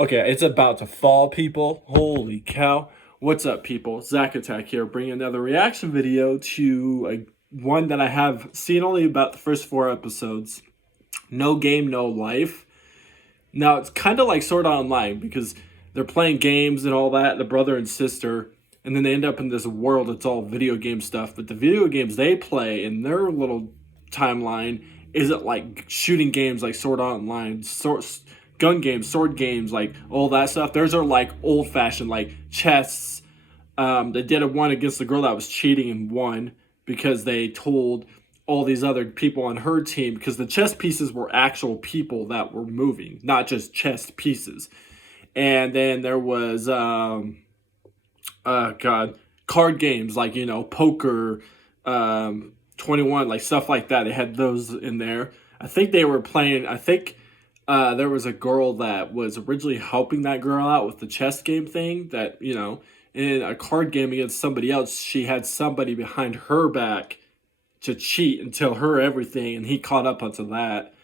Okay, it's about to fall, people. Holy cow. What's up, people? Zack Attack here, bringing another reaction video to one that I have seen only about the first 4 episodes. No Game, No Life. Now, it's kind of like Sword Art Online because they're playing games and all that, the brother and sister, and then they end up in this world that's all video game stuff. But the video games they play in their little timeline isn't like shooting games like Sword Art Online, gun games, sword games, like all that stuff. Theirs are like old fashioned, like chess. They did a one against the girl that was cheating and won because they told all these other people on her team, because the chess pieces were actual people that were moving, not just chess pieces. And then there was card games like, poker, 21, like stuff like that. They had those in there. I think they were playing. I think there was a girl that was originally helping that girl out with the chess game thing. That in a card game against somebody else, she had somebody behind her back to cheat and tell her everything, and he caught up onto that.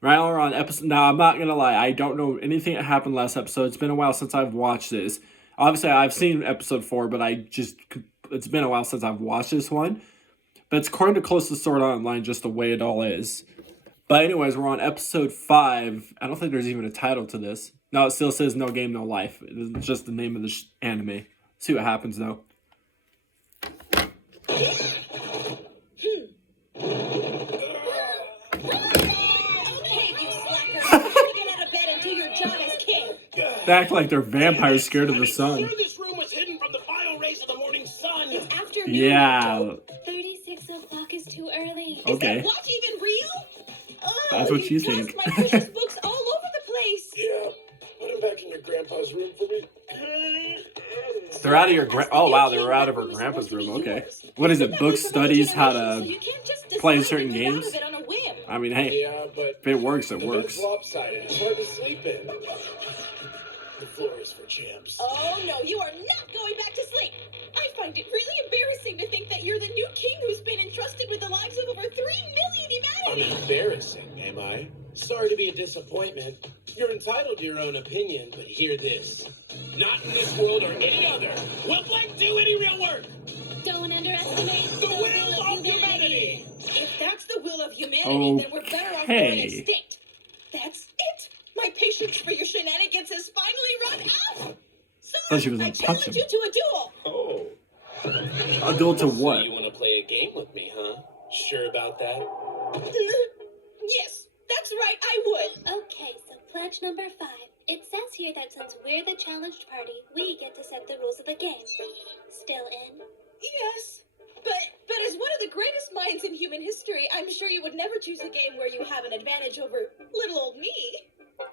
Right, we're on episode. Now, I'm not gonna lie, I don't know anything that happened last episode. It's been a while since I've watched this. Obviously, I've seen episode 4, but it's been a while since I've watched this one. But it's kind of close to Sword Art Online, just the way it all is. But anyways, we're on episode 5. I don't think there's even a title to this. No, it still says No Game, No Life. It's just the name of the anime. See what happens, though. They act like they're vampires scared of the sun. This room was hidden from the vile rays of the morning sun. It's afternoon. Yeah. 36 o'clock is too early. Okay. Is that watch even real? Oh, that's what you think. My precious books all over the place. Yeah. Put them back in your grandpa's room for me. They're out of your oh wow, they were out of her grandpa's room. Okay. What is it? Book studies how to play certain games? I mean, hey, yeah, but if it works, it works. It's lopsided. It's hard to sleep in. The floor is for champs. Oh no, you are not going back to sleep. I find it really embarrassing to think that you're the new king who's been entrusted with the lives of over 3 million humanity. I'm embarrassing, am I? Sorry to be a disappointment. You're entitled to your own opinion, but hear this. Not in this world or any other will Black do any real work. Don't underestimate the will of humanity. If that's the will of humanity, then we're better off going extinct. That's it. My patience for your shenanigans has finally run out. So I challenge you to a duel. Oh. A duel to what? So you want to play a game with me, huh? Sure about that? Yes, that's right, I would. Okay, so pledge number 5. It says here that since we're the challenged party, we get to set the rules of the game. Still in? Yes. But as one of the greatest minds in human history, I'm sure you would never choose a game where you have an advantage over little old me.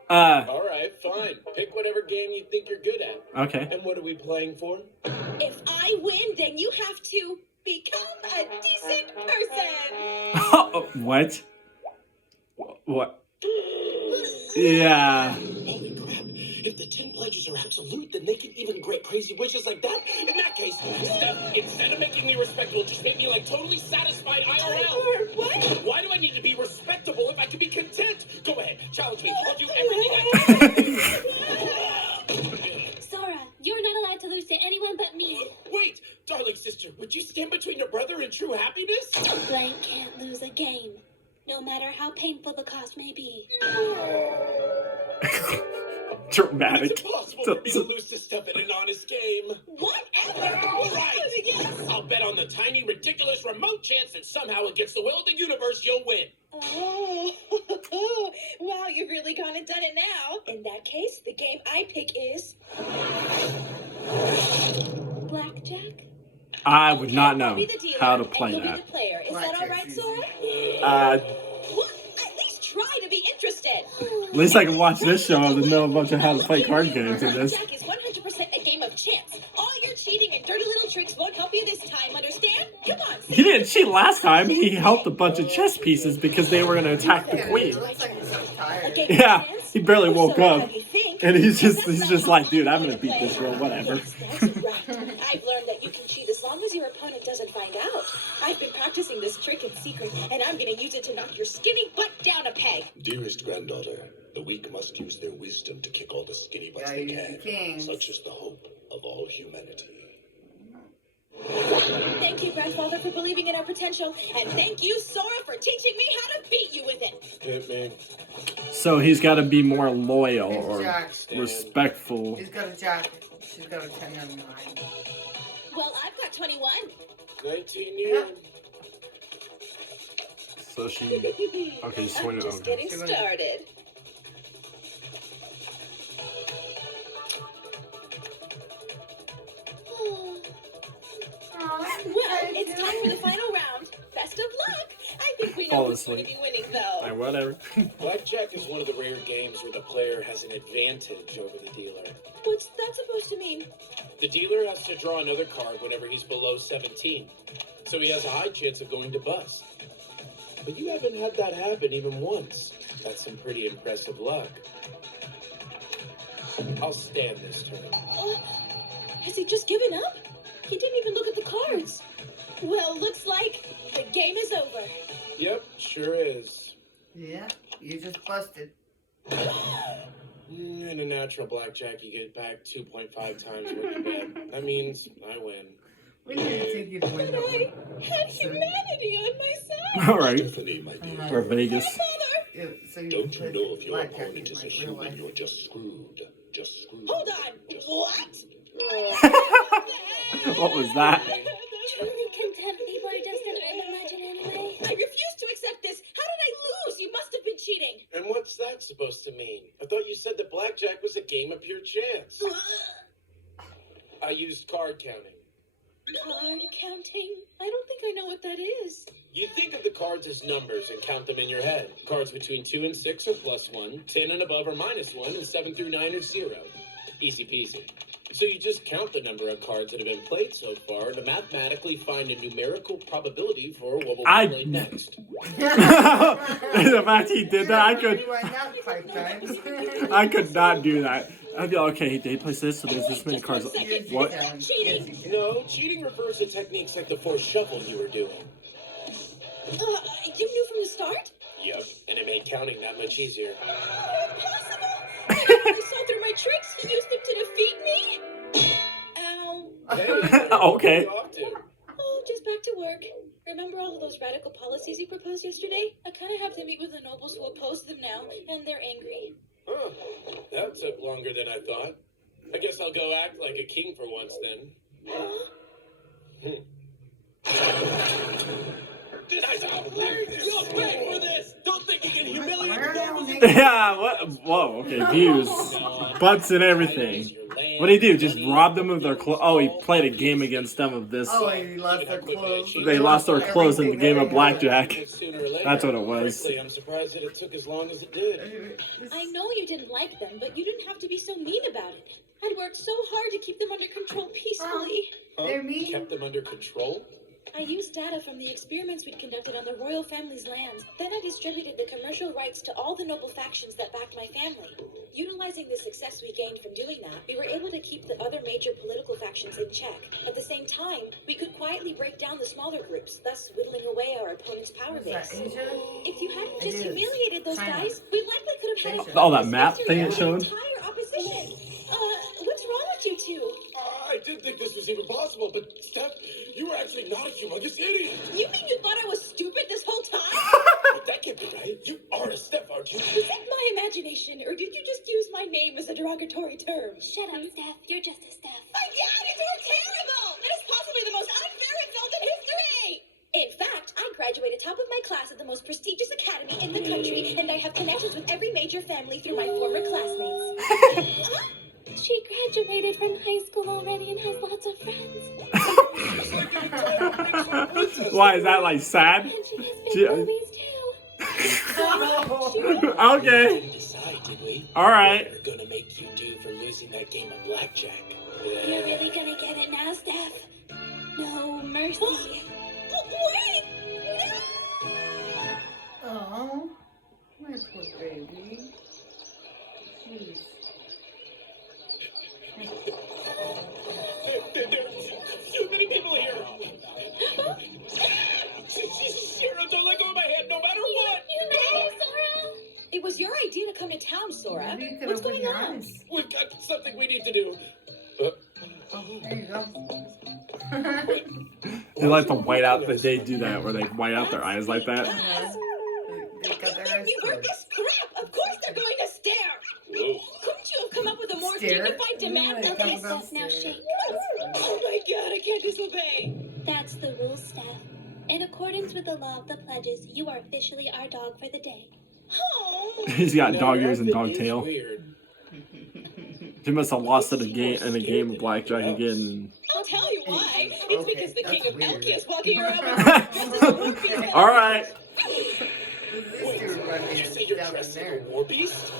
All right, fine. Pick whatever game you think you're good at. Okay. And what are we playing for? If I win, then you have to become a decent person. What? What? Yeah. Holy crap. If the 10 pledges are absolute, then they can even grant crazy wishes like that. In that case, Steph, instead of making me respectable, just make me like totally satisfied IRL. What? Why do I need to be respectable if I can be content? Go ahead, challenge me. I'll do everything I can. Sora, you're not allowed to lose to anyone but me. Wait, darling sister, would you stand between your brother and true happiness? Blank can't lose a game, no matter how painful the cost may be. Dramatic. It's impossible for me to lose to Steph in an honest game. Whatever. All right. Yes. I'll bet on the tiny, ridiculous, remote chance that somehow against the will of the universe, you'll win. Oh, wow, you've really gone and done it now. In that case, the game I pick is blackjack. I would not know how to play that. Is that all right, Sora? What? At least try to be interested. At least I can watch this show and know a bunch of how to play card games in this. Blackjack is 100% a game of chance. All your cheating and dirty little tricks won't help you this time, understand? Come on. He didn't cheat last time. He helped a bunch of chess pieces because they were going to attack the queen. Yeah, he barely woke up. And he's just like, dude, I'm going to beat this girl, whatever. I've learned that you can cheat as long as your opponent doesn't find out. I've been practicing this trick in secret, and I'm going to use it to knock your skinny butt down a peg. Dearest granddaughter, The weak must use their wisdom to kick all the skinny butts they can. Such is the hope of all humanity. Thank you, Grandfather, for believing in our potential. And thank you, Sora, for teaching me how to beat you with it. Hit me. So he's got to be more loyal It's or Jack. respectful. He's got a jacket. She's got a 10 on 9. Well, I've got 21. 19 years. So she... Okay, she's 20. I'm just Okay. getting started. Well, it's time for the final round. Best of luck. I think we know Fall who's going to asleep. be winning, though. Whatever. Blackjack is one of the rare games where the player has an advantage over the dealer. What's that supposed to mean? The dealer has to draw another card whenever he's below 17, so he has a high chance of going to bust. But you haven't had that happen even once. That's some pretty impressive luck. I'll stand this turn. Has he just given up? He didn't even look at the cards. Well, looks like the game is over. Yep, sure is. Yeah, you just busted. In a natural blackjack, you get back 2.5 times what you bet. That means I win. We didn't think you'd win But that I one. had humanity on my side. All right. Tiffany, my dear. Or Vegas. Father! Yeah, so you Don't you played know if your blackjack opponent in, is a like, real human, life. you're just screwed. Just screwed. Hold on. What? What was that? Truly content people are just an urban legend anyway. I refuse to accept this. How did I lose? You must have been cheating. And what's that supposed to mean? I thought you said that blackjack was a game of pure chance. I used card counting. Card counting? I don't think I know what that is. You think of the cards as numbers and count them in your head. Cards between 2 and 6 are +1, 10 and above are -1, and 7 through 9 are 0. Easy peasy. So you just count the number of cards that have been played so far to mathematically find a numerical probability for what will be played next. The fact he did that, I could... Rewind that 5 times. I could not do that. I'd be like, okay, they plays this, so there's this many cards. Yes, you What? can. Cheating. Yes, you can. No, cheating refers to techniques like the forced shuffle you were doing. You knew from the start? Yep, and it made counting that much easier. Impossible! He saw through my tricks. He used them to defeat me. Ow. Hey, Okay. what are you off to? Oh, just back to work. Remember all of those radical policies you proposed yesterday? I kind of have to meet with the nobles who oppose them now, and they're angry. Huh, that took longer than I thought. I guess I'll go act like a king for once then. You'll pay for this! Don't think you can humiliate the nobles! Yeah, what? Whoa, okay, views. Butts and everything. What did he do? Just rob them of their clothes? Oh, he played a game against them of this. Oh, he lost their clothes. They lost their clothes in the game of Everything blackjack. Sooner or later. That's what it was. Frankly, I'm surprised that it took as long as it did. I know you didn't like them, but you didn't have to be so mean about it. I'd worked so hard to keep them under control peacefully. They're mean. Kept them under control? I used data from the experiments we'd conducted on the royal family's lands. Then I distributed the commercial rights to all the noble factions that backed my family. Utilizing the success we gained from doing that, we were able to keep the other major political factions in check. At the same time, we could quietly break down the smaller groups, thus whittling away our opponent's power Is that base. Asia? If you hadn't It just is. humiliated those China. guys, we likely could have had Asia. Oh, that map thing it showed? entire opposition. What's wrong with you two? I didn't think this was even possible, but Steph, you were actually not a humongous idiot. You mean you thought I was stupid this whole time? But that can't be right. You are a Steph, aren't you? Is that my imagination, or did you just use my name as a derogatory term? Shut up, Steph. You're just a Steph. My God, you're terrible! That is possibly the most unfair insult in history! In fact, I graduated top of my class at the most prestigious academy in the country, and I have connections with every major family through my former classmates. She graduated from high school already and has lots of friends. Why, is that like sad? And she has Gee, big movies too. Okay. Didn't decide, did we? Alright. What we're gonna make you do for losing that game of blackjack. You're really gonna get it now, Steph? No mercy. Wait! Oh, my poor baby. Jeez. There's too many people here. Shiro, don't let go of my head, no matter what. You know, Sora! It was your idea to come to town, Sora. Maybe you can What's open going your on? eyes. We've got something we need to do. Oh, there you go. They like to white out, but they do that where they white out their eyes like that. They got their eyes You heard closed. this crap! Of course they're going to stare! Whoa. Couldn't you have come up with a more Stare? dignified demand Yeah, than talk this? about Steph, now stare. shake. Oh my god, I can't disobey! That's the rules, Steph. In accordance with the law of the pledges, you are officially our dog for the day. Oh. He's got Now, dog ears and that dog is tail. Weird. He must have lost at a game of blackjack again. I'll tell you why. It's Okay, because the that's king of weird. Elkia is walking around with All right. This dude running You say you're down dressed like there. a war beast?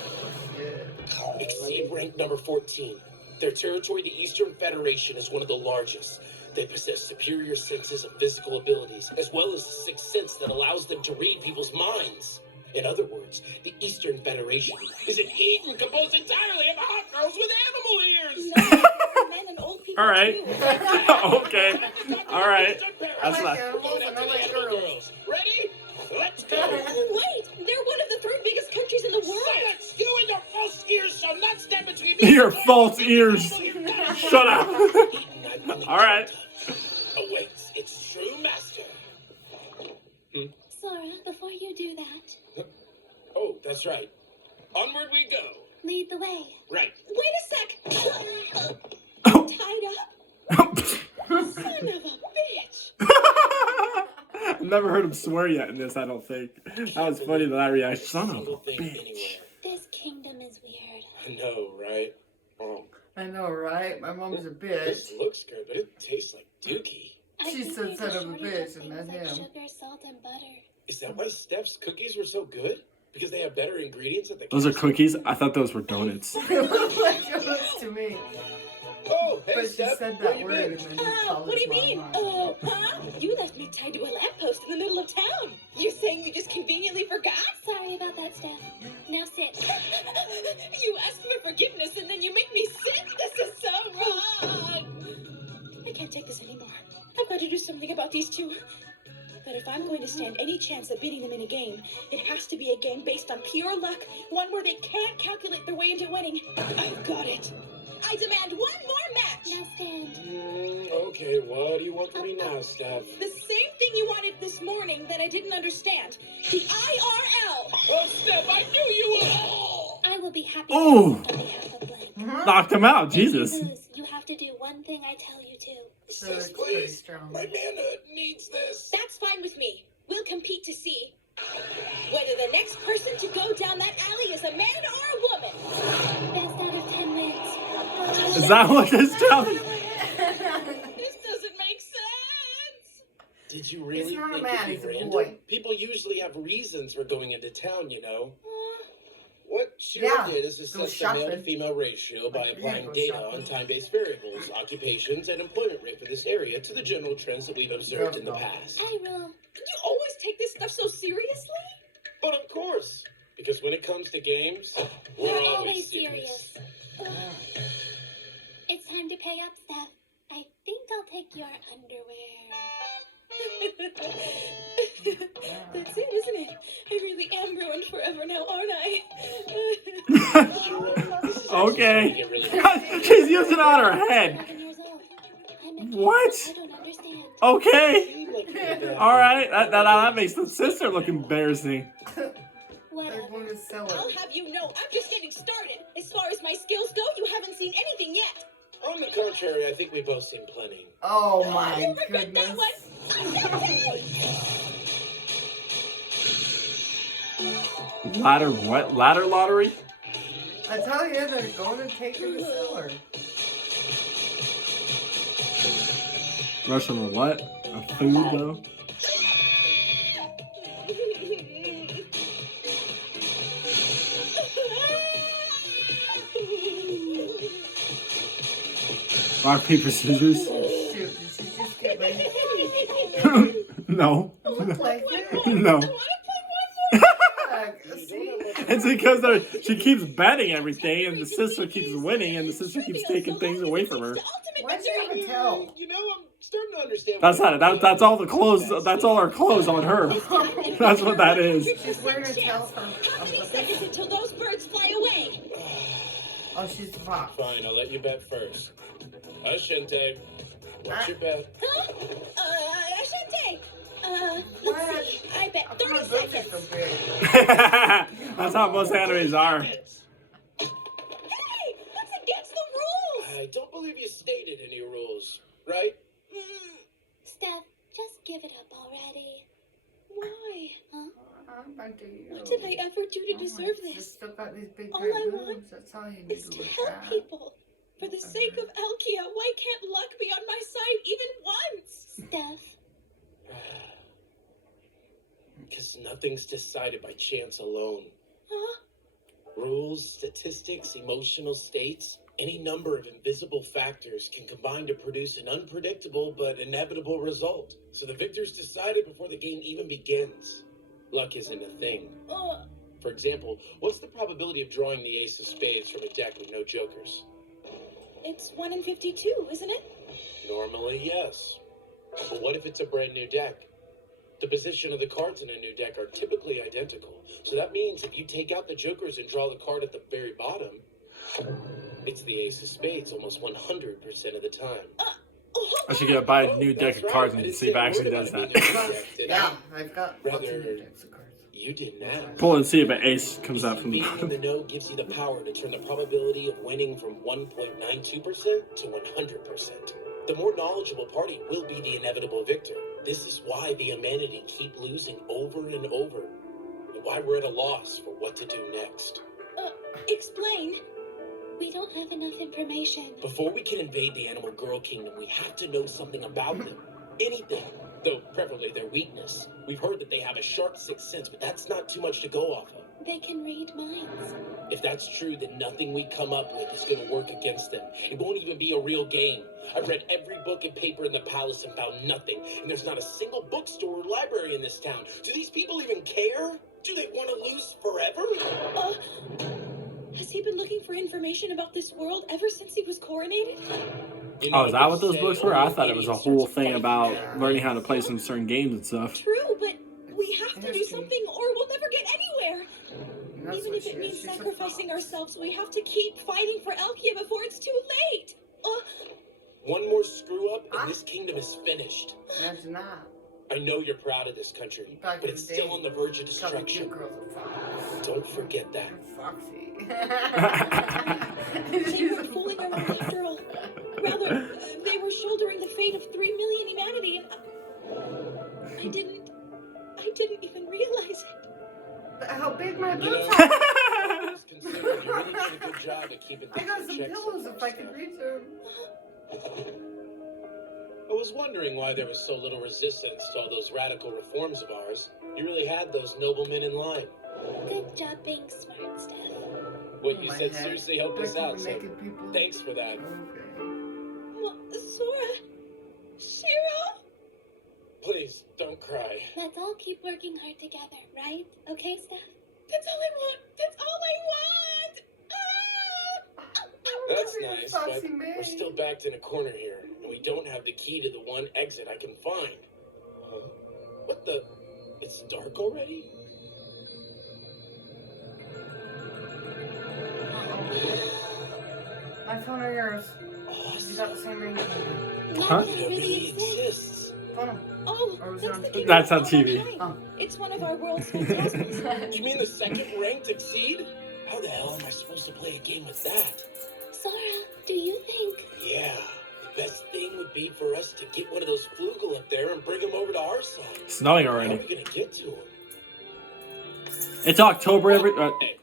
Yeah. Exceed rank number 14. Their territory, the Eastern Federation, is one of the largest. They possess superior senses of physical abilities, as well as the sixth sense that allows them to read people's minds. In other words, the Eastern Federation is an Eden composed entirely of hot girls with animal ears! men and old people All right. too. Okay. All right. I That's like not. animals and I like girls. Ready? Let's go! Wait, they're one of the third biggest countries in the world. Silence! You and your false ears shall not stand between me. Your false ears. Shut up. All right. Awaits its true master. Sora, before you do that, Oh, that's right. Onward we go. lead the way. Right. Wait a sec. Tied up? Son of a bitch. I've never heard him swear yet in this, I don't think. That was funny that I reacted. Son of a Single thing bitch. anywhere. This kingdom is weird. I know, right? Oh, I know, right? My mom's a this bitch. looks good, but it tastes like dookie. I She think said there's son of a shortage bitch, and things that's like him. sugar, salt, and butter. Is that why Steph's cookies were so good? Because they have better ingredients at the Those are castle? cookies? I thought those were donuts. It looked like it looks to me. Oh, hey, But she Steph, said where that you word been? and then he called What do his you mean? mom. Oh, huh? You left me tied to a lamppost in the middle of town. You're saying you just conveniently forgot? Sorry about that, Steph. Now sit. You asked for forgiveness and then you make me sit? This is so wrong. I can't take this anymore. I've got to do something about these two. But if I'm going to stand any chance of beating them in a game, it has to be a game based on pure luck, one where they can't calculate their way into winning. I've got it. I demand one more match. Now stand. Okay, what do you want from me now, Steph? The same thing you wanted this morning that I didn't understand. The IRL. Oh, Steph, I knew you would! I will be happy Ooh. to on behalf of Blank. Knocked him out, If Jesus. you lose, you have to do one thing I tell you to. So Sis, it's pretty please. strong. My manhood needs this. That's fine with me. We'll compete to see whether the next person to go down that alley is a man or a woman. Best out of 10 wins. Is that what this tells? This doesn't make sense. Did you really It's not a think man, it'd be it's a random? boy. People usually have reasons for going into town, you know. What she Yeah, did is go assess the shopping. male-to-female ratio by Yeah, applying go data shopping. on time-based variables, occupations, and employment rate for this area to the general trends that we've observed in the Go. past. I will. You always take this stuff so seriously? But of course, because when it comes to games, we're We're always always serious. serious. It's time to pay up, Steph. I think I'll take your underwear. That's it, isn't it? I really am ruined forever now, aren't I? This is Okay. actually starting to get really She's using it on her head. 11 years old. I'm a kid. What? I don't understand. Okay. seem like you're bad. All right. That makes the sister look embarrassing. They're Whatever. going to sell I'll it. have you know, I'm just getting started. As far as my skills go, you haven't seen anything yet. On the contrary, I think we've both seen plenty. Oh my You'll regret that goodness. one. Ladder what? Ladder lottery? I tell you, they're going to take her to sell her. Russian roulette? A food though? Rock, paper, scissors? Shoot, did she just get ready? No. Look like it. No. Look, see? It's because she keeps betting everything, and the sister keeps winning, and the sister keeps taking things away from her. Why'd you have a tell? You know, I'm Starting to understand. That's not it. That's all the clothes. That's all her clothes on her. That's what that is. She's wearing a tail from How many a seconds until those birds fly away? Oh, she's the fox. Fine, I'll let you bet first. Shente, what's your bet? Huh? Ashante. What? Let's see. I bet How come 30 my boobs are seconds. so big? That's how most animes are. Hey, that's against the rules. I don't believe you stated any rules, right? Steph, just give it up already. Why? Huh? I'm about to you. What did I ever do to deserve She's this? still got these big All fat I want boobs. That's all you need Is to to look help at. people. For the sake of Alkia, why can't luck be on my side even once? Steph, Because nothing's decided by chance alone. Huh? Rules, statistics, emotional states, any number of invisible factors can combine to produce an unpredictable but inevitable result. So the victor's decided before the game even begins. Luck isn't a thing. For example, what's the probability of drawing the ace of spades from a deck with no jokers? It's 1 in 52, isn't it? Normally, yes. But what if it's a brand new deck? The position of the cards in a new deck are typically identical. So that means if you take out the jokers and draw the card at the very bottom, it's the ace of spades almost 100% of the time. I should go buy a new deck of cards and see if it actually does that. Yeah, I've got lots of Rather, new decks of cards. you didn't ask. Pull and see if an ace comes out from the Being in bottom. the know gives you the power to turn the probability of winning from 1.92% to 100%. The more knowledgeable party will be the inevitable victor. This is why the humanity keep losing over and over, and why we're at a loss for what to do next. Explain. we don't have enough information. Before we can invade the animal girl kingdom, we have to know something about them. Anything. Though preferably their weakness. We've heard that they have a sharp sixth sense, but that's not too much to go off of. They can read minds. If that's true, then nothing we come up with is going to work against them. It won't even be a real game. I've read every book and paper in the palace and found nothing. And there's not a single bookstore or library in this town. Do these people even care? Do they want to lose forever? Has he been looking for information about this world ever since he was coronated? You know Oh, is that what they those say, books were? I only thought it was a idiots whole search thing for about life. learning how to play some certain games and stuff. True, but we have to do History. something or we'll never get anywhere. And that's Even what if she it is. means She's a sacrificing fox. ourselves, we have to keep fighting for Alkia before it's too late. One more screw up and this kingdom is finished. That's not. I know you're proud of this country, Back but in it's the still day, on the verge of Tell the cute destruction. girl's a fox. Don't forget that. Foxy. They weren't fooling around after all. Rather, they were shouldering the fate of 3 million humanity. I didn't even realize it. How big my You boobs know, are. all things considered, you really did a good job at keeping I things got in some check so pillows far, if I could Steph. reach them. I was wondering why there was so little resistance to all those radical reforms of ours. You really had those noblemen in line. Good job being smart, Steph. What you My said head. seriously helped us Like out, the so naked people. thanks for that. Okay. Sora, Shiro. Please, don't cry. Let's all keep working hard together, right? Okay, Steph? That's all I want. That's all I want. That's You're a nice, foxy but man. we're still backed in a corner here, and we don't have the key to the one exit I can find. What the? It's dark already? My phone or yours? Awesome. You got the same ring. Huh? It really exists. Phone. Oh, Or was that's it the on- kingdom That's of on TV. Valentine. Oh. It's one of our world's phantasms. You mean the second ranked exceed? How the hell am I supposed to play a game with that? Sora, do you think... Yeah, the best thing would be for us to get one of those flugel up there and bring them over to our side. Snowing How are already. we gonna get to them? It's October Hey,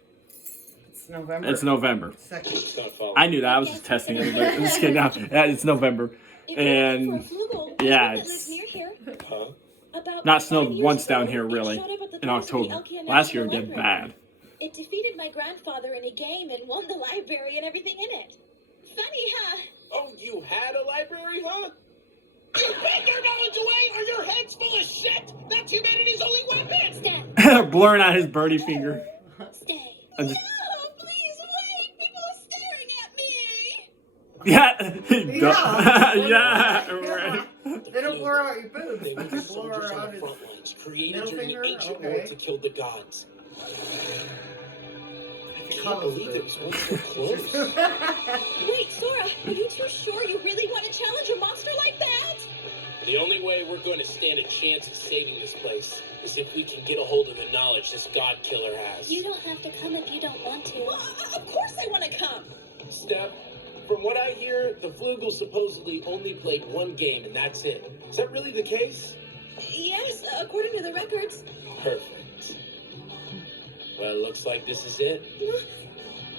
It's November. it's November. Second. it's not following. I knew that. I was just testing everybody. I'm just kidding. Yeah, it's November. If And, you're looking for a flugel, yeah, that it's lives near here. Huh? About Not 5 snowed years once ago, down here, it really, showed up at the in doors of the October. Alkia Last year it National did Library. bad. It defeated my grandfather in a game and won the library and everything in it. Funny, huh? Oh, you had a library, huh? You beg your knowledge away or your head's full of shit! That's humanity's only weapon! Steph, Blurring out his birdie finger. stay. I just, No, please wait! People are staring at me! yeah. Yeah. Yeah. Right. They don't clueless. blur out your boobs, They but were they the soldiers blur on out the his front lines, created middle during finger? the ancient Okay. war to kill the gods. I can't Cuddles believe boob. it was one so close. Wait, Sora, are you too sure you really want to challenge a monster like that? The only way we're going to stand a chance of saving this place is if we can get a hold of the knowledge this god killer has. You don't have to come if you don't want to. Well, of course I want to come. Steph, from what I hear, the Flugel supposedly only played one game and that's it. Is that really the case? Yes, according to the records. Perfect. Well, it looks like this is it.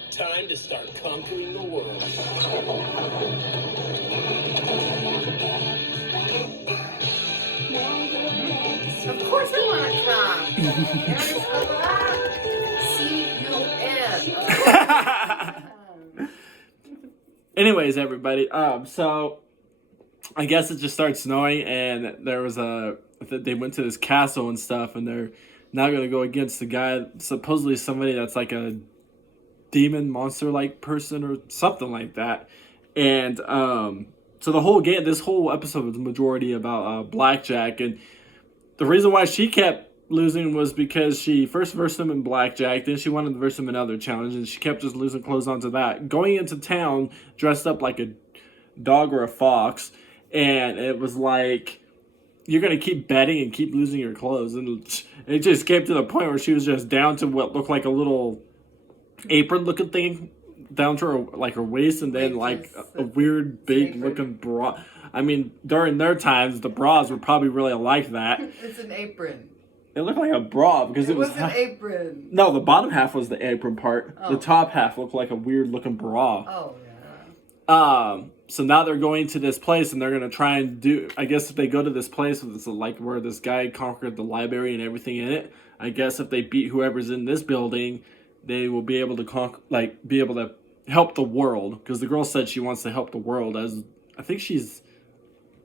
Time to start conquering the world. Of course I want to come. C-U-N. Anyways, everybody, so I guess it just started snowing, and there was they went to this castle and stuff, and they're now going to go against the guy, supposedly somebody that's like a demon monster-like person or something like that. And so the whole game, this whole episode was majority about blackjack, and the reason why she kept losing was because she first versed him in blackjack, then she wanted to verse him in other challenges, and she kept just losing clothes onto that. Going into town dressed up like a dog or a fox, and it was like, you're going to keep betting and keep losing your clothes. And it just came to the point where she was just down to what looked like a little apron-looking thing down to her waist, and then like a weird big-looking bra. I mean, during their times, the bras were probably really like that. It's an apron. It looked like a bra because It was an apron. No, the bottom half was the apron part. Oh. The top half looked like a weird looking bra. Oh, yeah. So now they're going to this place, and they're going to try and do, I guess if they go to this place, it's like where this guy conquered the library and everything in it, I guess if they beat whoever's in this building, they will be able to be able to help the world, because the girl said she wants to help the world, as I think she's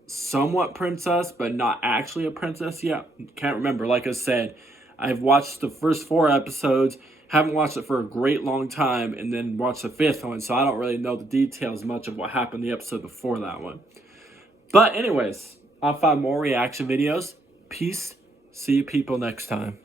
somewhat princess, but not actually a princess yet. Can't remember. Like I said, I've watched the first 4 episodes, haven't watched it for a great long time, and then watched the 5th one, so I don't really know the details much of what happened the episode before that one. But anyways, I'll find more reaction videos. Peace. See you people next time.